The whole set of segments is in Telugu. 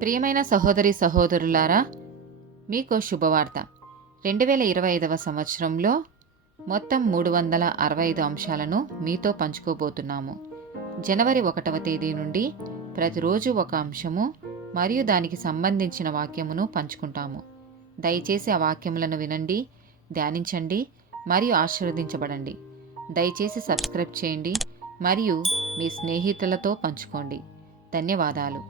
ప్రియమైన సహోదరి సహోదరులారా, మీకు శుభవార్త. 2025 సంవత్సరంలో మొత్తం 365 అంశాలను మీతో పంచుకోబోతున్నాము. జనవరి 1వ తేదీ నుండి ప్రతిరోజు ఒక అంశము మరియు దానికి సంబంధించిన వాక్యమును పంచుకుంటాము. దయచేసి ఆ వాక్యములను వినండి, ధ్యానించండి మరియు ఆశీర్వదించబడండి. దయచేసి సబ్స్క్రైబ్ చేయండి మరియు మీ స్నేహితులతో పంచుకోండి. ధన్యవాదాలు.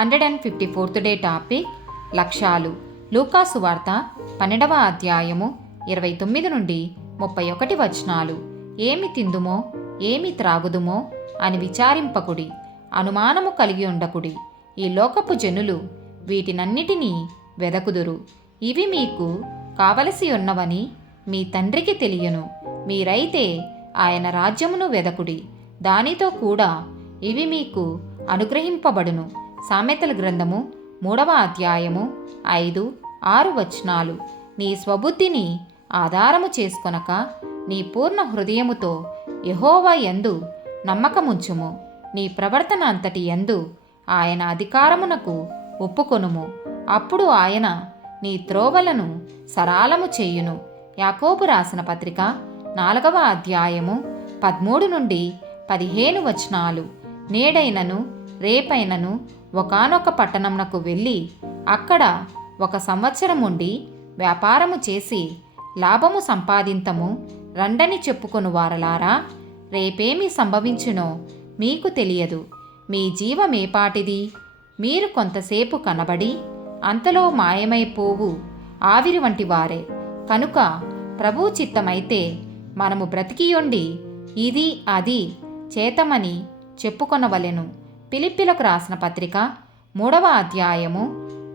154th డే టాపిక్ లక్ష్యాలు. లూకా సువార్త 12వ అధ్యాయము 29 నుండి 31 వచనాలు. ఏమి తిందుమో ఏమి త్రాగుదుమో అని విచారింపకుడి, అనుమానము కలిగి ఉండకుడి. ఈ లోకపు జనులు వీటినన్నిటినీ వెదకుదురు. ఇవి మీకు కావలసి ఉన్నవని మీ తండ్రికి తెలియను. మీరైతే ఆయన రాజ్యమును వెదకుడి, దానితో కూడా ఇవి మీకు అనుగ్రహింపబడును. సామెతల గ్రంథము 3వ అధ్యాయము 5-6 వచనాలు. నీ స్వబుద్ధిని ఆధారము చేసుకొనక నీ పూర్ణ హృదయముతో యెహోవా యందు నమ్మకముంచుము. నీ ప్రవర్తన అంతటి యందు ఆయన అధికారమునకు ఒప్పుకొనుము. అప్పుడు ఆయన నీ త్రోవలను సరాలము చేయును. యాకోబు రాసిన పత్రిక 4వ అధ్యాయము 13 నుండి 15 వచనాలు. నేడైనను రేపైనను ఒకానొక పట్టణమునకు వెళ్ళి అక్కడ 1 సంవత్సరం ఉండి వ్యాపారము చేసి లాభము సంపాదింతము రండని చెప్పుకొను వారలారా, రేపేమి సంభవించునో మీకు తెలియదు. మీ జీవమేపాటిది? మీరు కొంతసేపు కనబడి అంతలో మాయమైపోవు ఆవిరి వంటి వారే. కనుక ప్రభువు చిత్తమైతే మనము బ్రతికియుండి ఇది అది చేతమని చెప్పుకొనవలెను. ఫిలిప్పీలకు రాసిన పత్రిక 3వ అధ్యాయము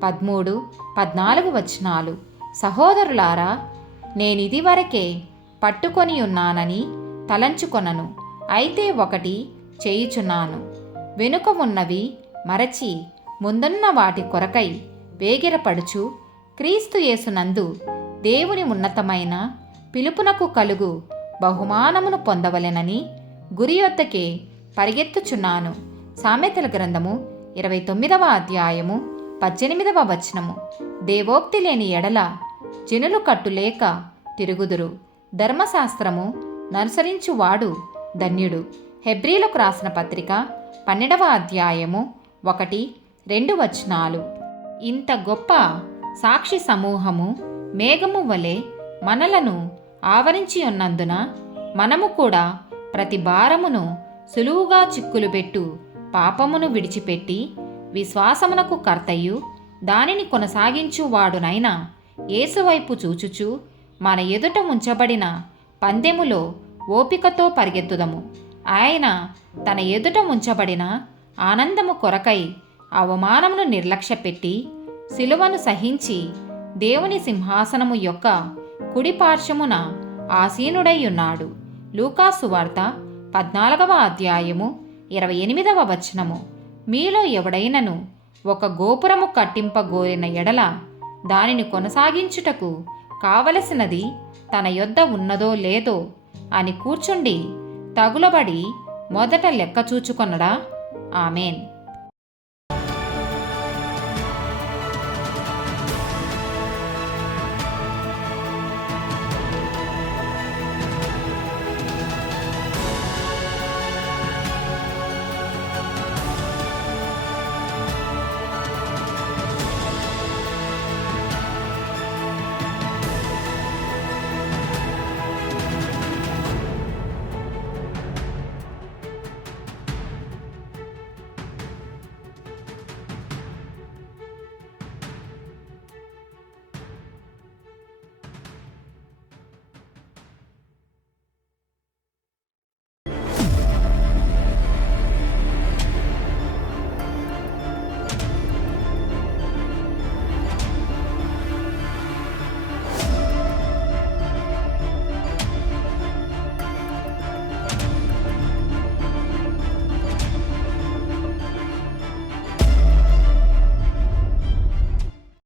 13-14 వచనాలు. సహోదరులారా, నేనిదివరకే పట్టుకొని ఉన్నానని తలంచుకొనను. అయితే ఒకటి చేయుచున్నాను, వెనుక ఉన్నవి మరచి ముందున్న వాటి కొరకై వేగిరపడుచు క్రీస్తు యేసునందు దేవుని ఉన్నతమైన పిలుపునకు కలుగు బహుమానమును పొందవలెనని గురియొద్దకే పరిగెత్తుచున్నాను. సామెతల గ్రంథము 29వ అధ్యాయము 18వ వచనము. దేవోక్తి లేని ఎడల జనులు కట్టులేక తిరుగుదురు, ధర్మశాస్త్రము ననుసరించువాడు ధన్యుడు. హెబ్రీలకు రాసిన పత్రిక 12వ అధ్యాయము 1-2 వచనాలు. ఇంత గొప్ప సాక్షి సమూహము మేఘము వలె మనలను ఆవరించి ఉన్నందున మనము కూడా ప్రతి భారమును సులువుగా చిక్కులు పెట్టు పాపమును విడిచిపెట్టి విశ్వాసమునకు కర్తయు దానిని కొనసాగించువాడునైన యేసువైపు చూచుచు మన ఎదుట ఉంచబడిన పందెములో ఓపికతో పరిగెత్తుదము. ఆయన తన ఎదుట ఉంచబడిన ఆనందము కొరకై అవమానమును నిర్లక్ష్యపెట్టి సిలువను సహించి దేవుని సింహాసనము యొక్క కుడిపార్శ్వమున ఆసీనుడై ఉన్నాడు. లూకా సువార్త 14వ అధ్యాయము 28వ వచనము. మీలో ఎవడైనను ఒక గోపురము కట్టింపగోరిన ఎడల దానిని కొనసాగించుటకు కావలసినది తన యొద్ద ఉన్నదో లేదో అని కూర్చుండి తగులబడి మొదట లెక్క చూచుకొనడా? ఆమేన్.